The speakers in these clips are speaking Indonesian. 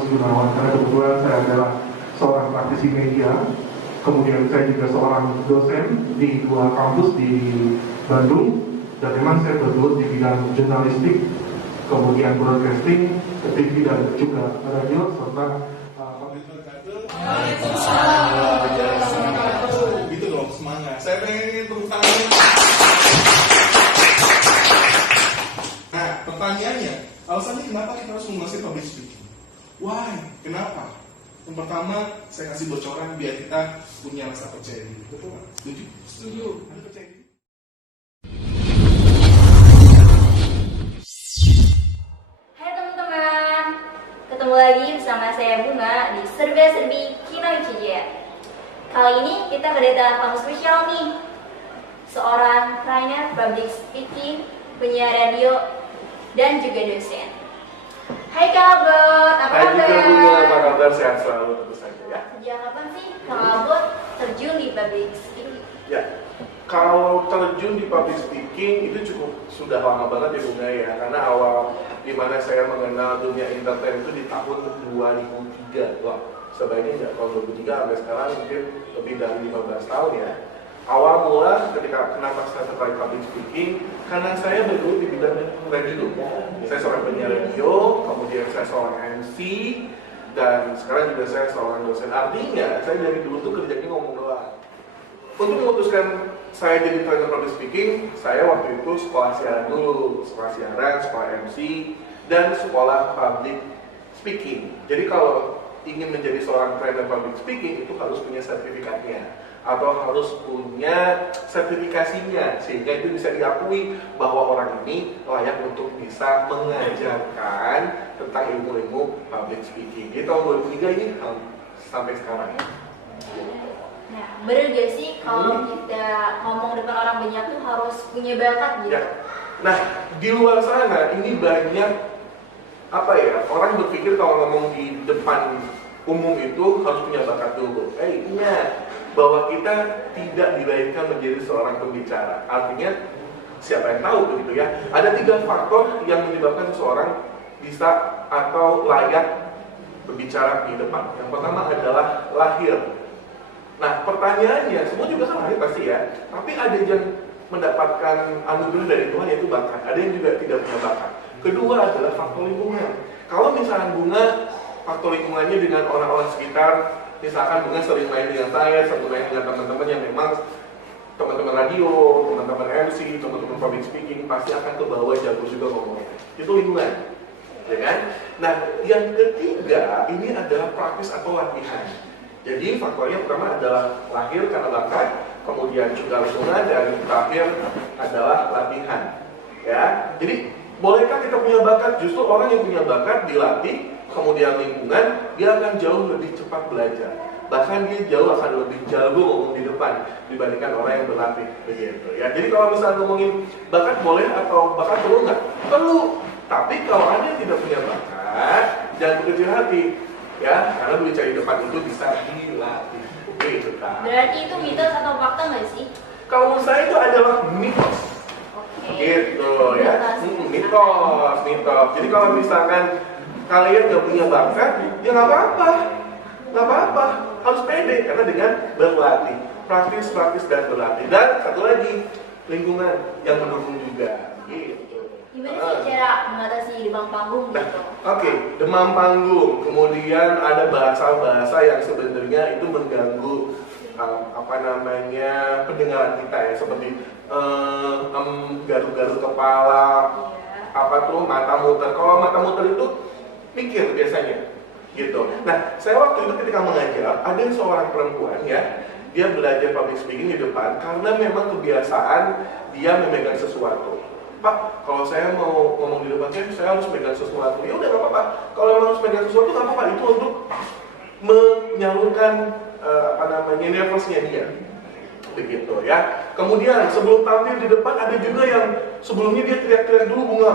Agus Gunawan, karena kebetulan saya adalah seorang praktisi media, kemudian saya juga seorang dosen di 2 kampus di Bandung, dan memang saya bergelut di bidang jurnalistik, kemudian broadcasting, TV dan juga radio, serta gitu dong, semangat. Saya pengen tepuk tangan. Nah, pertanyaannya, alasannya kenapa kita harus menguasai public speaking? Why? Kenapa? Yang pertama, saya kasih bocoran biar kita punya rasa percaya diri. Betul nggak? Setuju? Setuju. Ada percaya diri? Hai teman-teman, ketemu lagi bersama saya Bunga di Serba-Serbi Kinoy Cijaya. Kali ini kita kedatangan tamu spesial nih, seorang trainer public speaking, penyiar radio, dan juga dosen. Hai Kak Albert, apa Hai kabar? juga Bunga, apa kabar? Sehat selalu tentu saja ya. Sejak kapan sih Kak Albert terjun di public speaking? Ya, kalau terjun di public speaking itu cukup sudah lama banget ya Bunga ya, karena awal dimana saya mengenal dunia entertain itu di tahun 2003. Wah, sebaiknya nggak tahun 2003 sampai sekarang mungkin lebih dari 15 tahun ya. Awal mula ketika kenapa saya tertarik public speaking, karena saya bergelut di bidang radio. Saya seorang penyiar radio, kemudian saya seorang MC, dan sekarang juga saya seorang dosen. Artinya saya dari dulu tuh kerjanya ngomong doang. Untuk memutuskan saya jadi trainer public speaking, saya waktu itu sekolah siaran dulu, sekolah siaran, sekolah MC, dan sekolah public speaking. Jadi kalau ingin menjadi seorang trainer public speaking itu harus punya sertifikatnya atau harus punya sertifikasinya sehingga itu bisa diakui bahwa orang ini layak untuk bisa mengajarkan tentang ilmu-ilmu public speaking. Di tahun 2003 ini sampai sekarang. Nah, bener gak sih kalau kita ngomong depan orang banyak tuh harus punya bakat gitu? Ya. Nah, di luar sana ini banyak orang berpikir kalau ngomong di depan umum itu harus punya bakat dulu. Ingat bahwa kita tidak dilahirkan menjadi seorang pembicara. Artinya siapa yang tahu begitu ya? Ada 3 faktor yang menyebabkan seseorang bisa atau layak berbicara di depan. Yang pertama adalah lahir. Nah, pertanyaannya, semua juga kan lahir pasti ya, tapi ada yang mendapatkan anugerah dari Tuhan yaitu bakat, ada yang juga tidak punya bakat. Kedua adalah faktor lingkungan. Kalau misalnya Bunga, faktor lingkungannya dengan orang-orang sekitar, misalkan Bunga sering main dengan saya, sering main dengan teman-teman yang memang teman-teman radio, teman-teman MC, teman-teman public speaking, pasti akan kebawa jago juga ngomongnya. Itu lingkungan, ya kan? Nah, yang ketiga, ini adalah praktis atau latihan. Jadi faktornya pertama adalah lahir karena bakat, kemudian juga lingkungan, dan terakhir adalah latihan. Ya, jadi bolehkah kita punya bakat? Justru orang yang punya bakat dilatih, kemudian lingkungan, dia akan jauh lebih cepat belajar. Bahkan dia jauh akan lebih jago ngomong di depan dibandingkan orang yang berlatih, begitu. Ya, jadi kalau misalnya ngomongin bakat boleh atau bakat perlu nggak? Perlu. Tapi kalau ada yang tidak punya bakat, jangan berkecil hati. Ya, karena berbicara di depan itu bisa dilatih. Gitu kan. Berarti itu mitos atau fakta nggak sih? Kalau menurut saya itu adalah mitos. Oke. Gitu ya. Mitos. Jadi kalau misalkan kalian nggak punya bakat, ya nggak apa-apa. Nggak apa-apa. Harus pede karena dengan berlatih, praktis dan berlatih. Dan satu lagi, lingkungan yang mendukung juga. Gitu. Gimana sih cara mengatasi demam panggung gitu? Oke, demam panggung, kemudian ada bahasa-bahasa yang sebenarnya itu mengganggu pendengaran kita ya, seperti garuk-garuk kepala, mata muter. Kalau mata muter itu mikir biasanya, gitu. Nah, saya waktu itu ketika mengajar, ada seorang perempuan ya, dia belajar public speaking di depan karena memang kebiasaan dia memegang sesuatu. Pak, kalau saya mau ngomong di depan saya harus pegang sesuatu. Ya udah nggak apa-apa. Kalau memang harus pegang sesuatu nggak apa-apa. Itu untuk menyalurkan nervousnya dia. Begitu ya. Kemudian sebelum tampil di depan ada juga yang sebelumnya dia teriak-teriak dulu Bunga,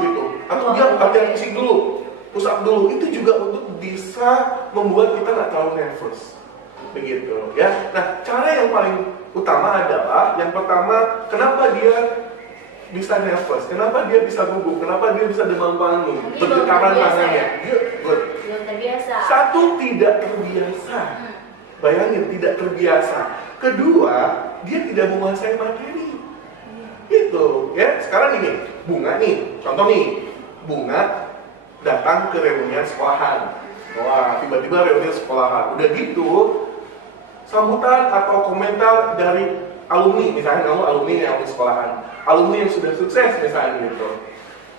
gitu. Atau dia latihan fisik dulu, push up dulu. Itu juga untuk bisa membuat kita nggak terlalu nervous. Begitu ya. Nah, cara yang paling utama adalah yang pertama, kenapa dia bisa nervous, kenapa dia bisa gugup, kenapa dia bisa demam panggung, berdekaran tangannya. Good. Satu, tidak terbiasa. Bayangin, tidak terbiasa. Kedua, dia tidak menguasai materi. Itu, ya. Sekarang ini, Bunga nih, contoh nih, Bunga datang ke reunian sekolahan. Wah, tiba-tiba reunian sekolahan. Udah gitu, sambutan atau komentar dari alumni, misalnya kamu alumni yang sekolahan, alumni yang sudah sukses misalnya gitu.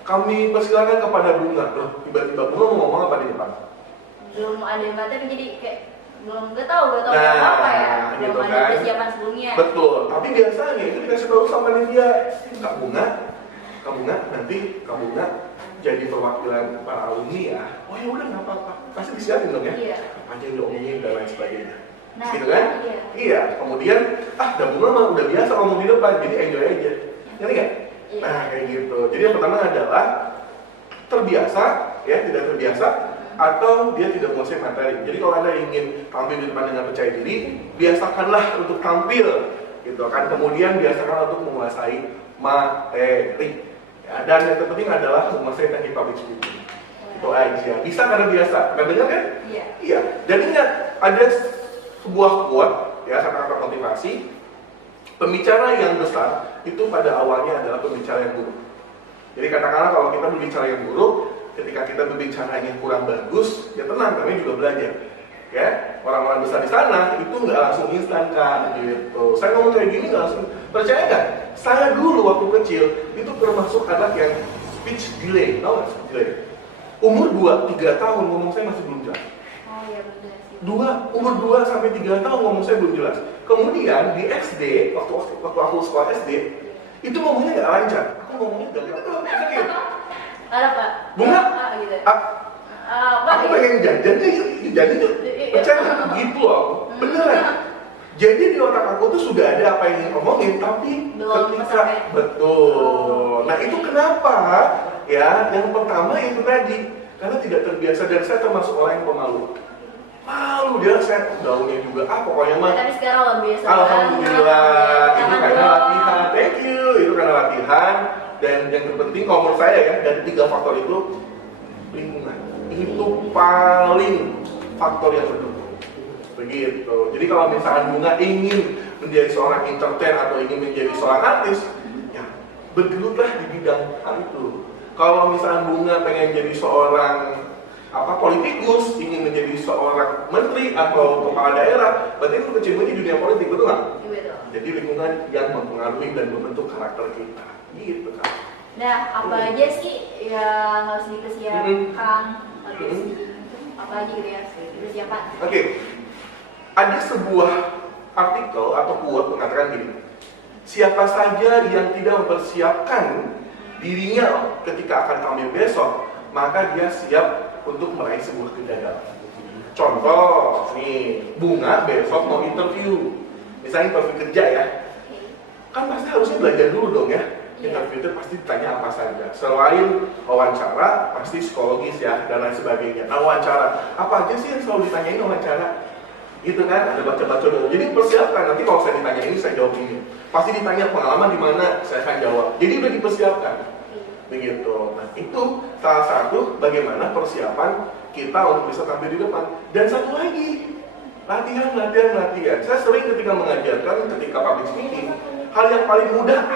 Kami persilakan kepada Bunga. Loh, tiba-tiba Bunga mau ngomong apa di depan? Belum ada materi, jadi kayak belum tahu Nah, apa ya, gitu belum ada kan. persiapan sebelumnya. Betul, tapi biasanya itu dikasih tahu sama dia, Kak Bunga, nanti Kak Bunga jadi perwakilan para alumni ya. Oh ya udah, nggak apa-apa, pasti disiapin dong ya. Iya. Apa aja yang diomongin dan lain sebagainya. Nah, Gitu kan? iya. Iya. Kemudian, Kak Bunga mah udah biasa ngomong di depan, jadi enjoy aja. Ngerti nggak? Iya. Nah, kayak gitu. Jadi yang pertama adalah terbiasa, ya tidak terbiasa, atau dia tidak menguasai materi. Jadi kalau Anda ingin tampil di depan dengan percaya diri, biasakanlah untuk tampil, gitu kan. Kemudian biasakan untuk menguasai materi. Ya, dan yang terpenting adalah menguasai teknik public speaking. Itu aja. Bisa karena biasa. Pernah dengar kan? Iya. Iya. Dan ingat, ada sebuah quote, ya, kata-kata motivasi. Pembicara yang besar itu pada awalnya adalah pembicara yang buruk. Jadi katakanlah kalau kita berbicara yang buruk, ketika kita berbicaranya kurang bagus, ya tenang, kami juga belajar. Ya, orang-orang besar di sana itu nggak langsung instan kan, gitu. Saya ngomong kayak gini nggak langsung, percaya nggak? Saya dulu waktu kecil itu termasuk anak yang speech delay, tau nggak speech delay? Umur 2-3 tahun ngomong saya masih belum jelas. Oh iya benar sih. Umur 2 sampai 3 tahun ngomong saya belum jelas. Kemudian di SD, waktu aku sekolah SD, itu ngomongnya nggak lancar. Aku ngomongnya nggak Ada Pak. Bunga, Gitu. aku pengen jajan yuk, percaya gitu loh, beneran. Jadi di otak aku tuh sudah ada apa yang ingin ngomongin, tapi Belum ketika sampai. betul. Nah itu kenapa? Ya, yang pertama itu tadi karena tidak terbiasa dan saya termasuk orang yang pemalu. Malu dia, saya gaulnya juga pokoknya mah. Tapi sekarang luar biasa. Alhamdulillah, itu Jangan karena dong. latihan. Thank you, itu karena latihan. Dan yang terpenting kalau menurut saya ya, dari 3 faktor itu, lingkungan itu paling faktor yang mendukung. Begitu. Jadi kalau misalnya Bunga ingin menjadi seorang entertain atau ingin menjadi seorang artis, ya bergelutlah di bidang hal itu. Kalau misalnya Bunga pengen jadi seorang politikus, ingin menjadi seorang menteri atau kepala daerah, berarti itu kecimpung di dunia politik, betul nggak? Betul. Jadi lingkungan yang mempengaruhi dan membentuk karakter kita, gitu kan? Nah, apa aja sih yang harus dipersiapkan? Apa aja gitu ya, dipersiapkan. Oke, ada sebuah artikel atau quote mengatakan gini, siapa saja yang tidak mempersiapkan dirinya ketika akan tampil besok, maka dia siap untuk meraih sebuah kegagalan. Contoh, nih, Bunga besok mau interview, misalnya interview kerja ya, kan pasti harusnya belajar dulu dong ya. Interview itu pasti ditanya apa saja. Selain wawancara, pasti psikologis ya, dan lain sebagainya. Nah wawancara, apa aja sih yang selalu ditanyain wawancara? Gitu kan, ada baca-baca dulu. Jadi persiapkan, nanti kalau saya ditanya ini, saya jawab ini. Pasti ditanya pengalaman di mana, saya akan jawab. Jadi udah dipersiapkan. Begitu. Nah itu salah satu bagaimana persiapan kita untuk bisa tampil di depan. Dan satu lagi, latihan. Saya sering ketika mengajarkan, ketika public speaking, hal yang paling mudah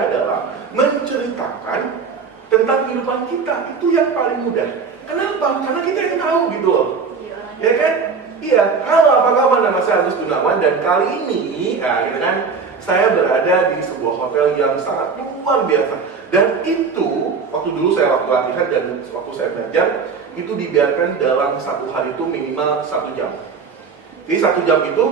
adalah menceritakan tentang kehidupan kita. Itu yang paling mudah. Kenapa? Karena kita yang tahu gitu loh. Ya kan? Iya. Halo, apa kabar? Nama saya Agus Gunawan dan kali ini, gitu kan, saya berada di sebuah hotel yang sangat luar biasa. Dan itu, waktu dulu saya waktu latihan dan waktu saya belajar, itu dibiarkan dalam satu hari itu minimal 1 jam. Jadi 1 jam itu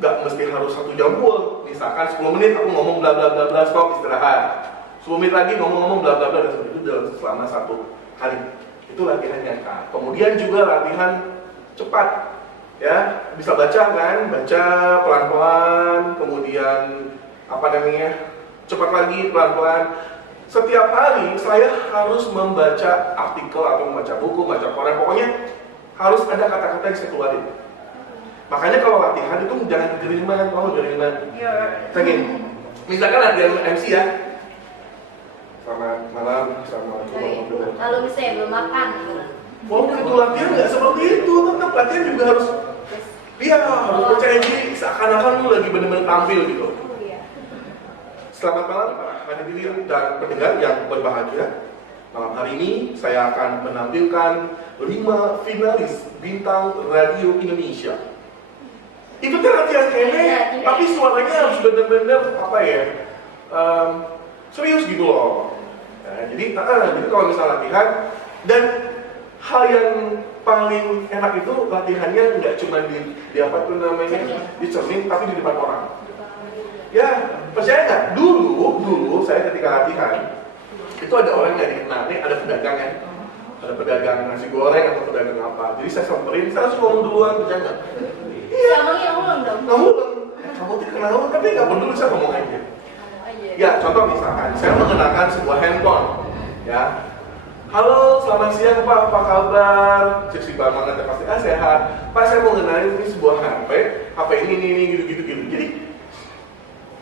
nggak mesti harus 1 jam full. Misalkan 10 menit aku ngomong bla bla bla bla, stop, istirahat. 10 menit lagi ngomong bla bla bla, dan itu dalam selama 1 hari. Itu latihannya kan. Kemudian juga latihan cepat. Ya, bisa baca kan, baca pelan-pelan, kemudian cepat lagi pelan-pelan. Setiap hari saya harus membaca artikel atau membaca buku, baca koran, pokoknya harus ada kata-kata yang saya keluarin. Makanya kalau latihan itu jangan kegeriman, Lagi, misalkan latihan MC ya. Selamat malam, assalamualaikum warahmatullahi wabarakatuh. Kalau misalnya belum makan, Walaupun itu latihan nggak seperti itu, tetap latihan juga harus, iya harus percaya diri, seakan-akan lu lagi benar-benar tampil gitu. Oh iya. Selamat malam para hadirin dan pendengar yang berbahagia. Malam hari ini saya akan menampilkan 5 finalis Bintang Radio Indonesia. Itu kan latihan kene, tapi suaranya harus benar-benar apa ya, serius gitu loh. Nah, jadi kalau misalnya latihan, dan hal yang paling enak itu latihannya nggak cuma di apa tuh namanya, di cermin, tapi di depan orang. Ya, percaya nggak? Dulu saya ketika latihan itu ada orang yang dikenal, nih ada pedagang kan, ada pedagang nasi goreng atau pedagang apa. Jadi saya samperin, saya harus ngomong duluan, percaya nggak? Iya. Ngomong dong. Ngomong, kamu tuh kenal, tapi nggak peduli, saya ngomong aja. Ya, contoh misalkan, saya mengenakan sebuah handphone, ya. Halo, selamat siang Pak, apa kabar? Cek banget ya pasti, sehat. Pak, saya mau kenalin ini sebuah HP ini gitu. Jadi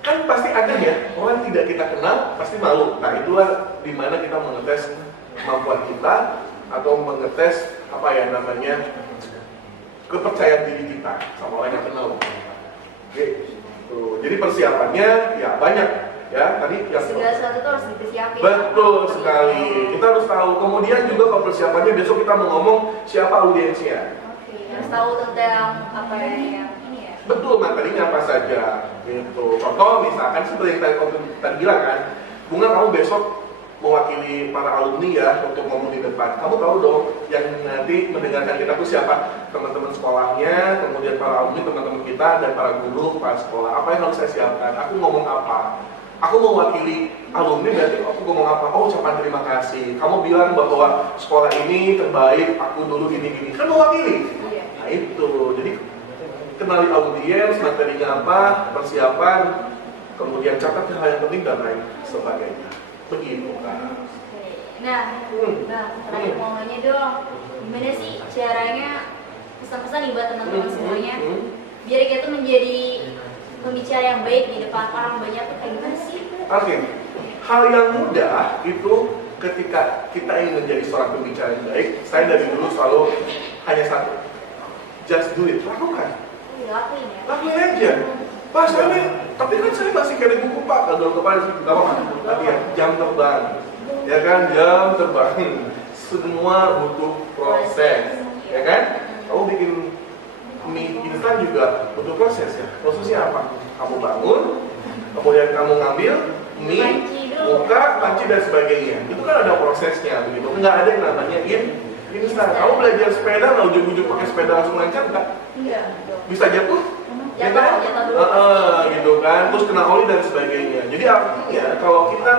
kan pasti ada ya, orang tidak kita kenal pasti malu. Nah itulah dimana kita mengetes kemampuan kita atau mengetes apa ya namanya kepercayaan diri kita sama orang yang kenal. Oke, tuh. Jadi persiapannya ya banyak ya. Tadi yang segala sesuatu itu harus dipersiapin. betul sekali. Kita harus tahu. Kemudian juga kalau persiapannya besok kita mau ngomong siapa audiensnya. Oke, harus tahu tentang apa yang ini ya. Betul, materinya apa saja gitu. Contoh misalkan seperti yang tadi bilang kan, Bunga kamu besok mewakili para alumni ya untuk ngomong di depan. Kamu tahu dong yang nanti mendengarkan kita tuh siapa? Teman-teman sekolahnya, kemudian para alumni, teman-teman kita, dan para guru, para sekolah. Apa yang harus saya siapkan? Aku ngomong apa? Aku mewakili alumni, berarti aku ngomong apa? Oh, ucapan terima kasih. Kamu bilang bahwa sekolah ini terbaik, aku dulu gini-gini. Kan mewakili. Iya. Nah itu, jadi kenali audiens, materinya apa, persiapan, kemudian catat hal yang penting dan lain sebagainya. Begitu kan. Nah, terakhir mau nanya dong, gimana sih caranya pesan-pesan nih buat teman-teman semuanya, biar kita tuh menjadi pembicara yang baik di depan orang banyak tuh kayak gimana sih? Oke, hal yang mudah itu ketika kita ingin menjadi seorang pembicara yang baik, saya dari dulu selalu hanya satu, just do it, lakukan. Lakuin ya? Lakuin aja. Pak, saya nih, tapi kan saya masih kirim buku Pak, kalau kepala gak apa-apa. Tapi ya, jam terbang, ya kan, jam terbang. Semua butuh proses, ya kan? Kamu bikin mie instan juga butuh proses ya. Prosesnya apa? Kamu bangun, kemudian kamu ngambil mie, buka, panci dan sebagainya. Itu kan ada prosesnya, begitu. Nggak ada yang namanya instan. Kamu belajar sepeda, nggak ujung-ujung pakai sepeda langsung lancar nggak? Iya. Bisa jatuh? Jatuh dulu. Gitu kan, terus kena oli dan sebagainya. Jadi artinya kalau kita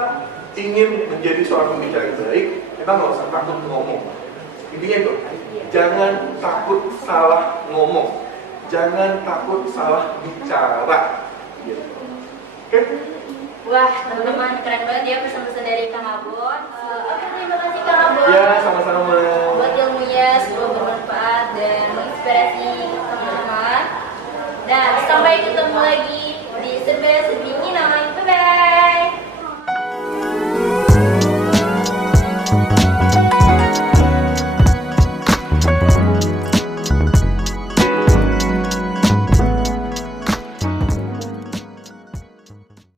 ingin menjadi seorang pembicara yang baik, kita nggak usah takut ngomong. Intinya itu, jangan takut salah ngomong, jangan takut salah bicara. Gitu. Oke? Wah, teman-teman keren banget ya pesan-pesan dari Kang Abon.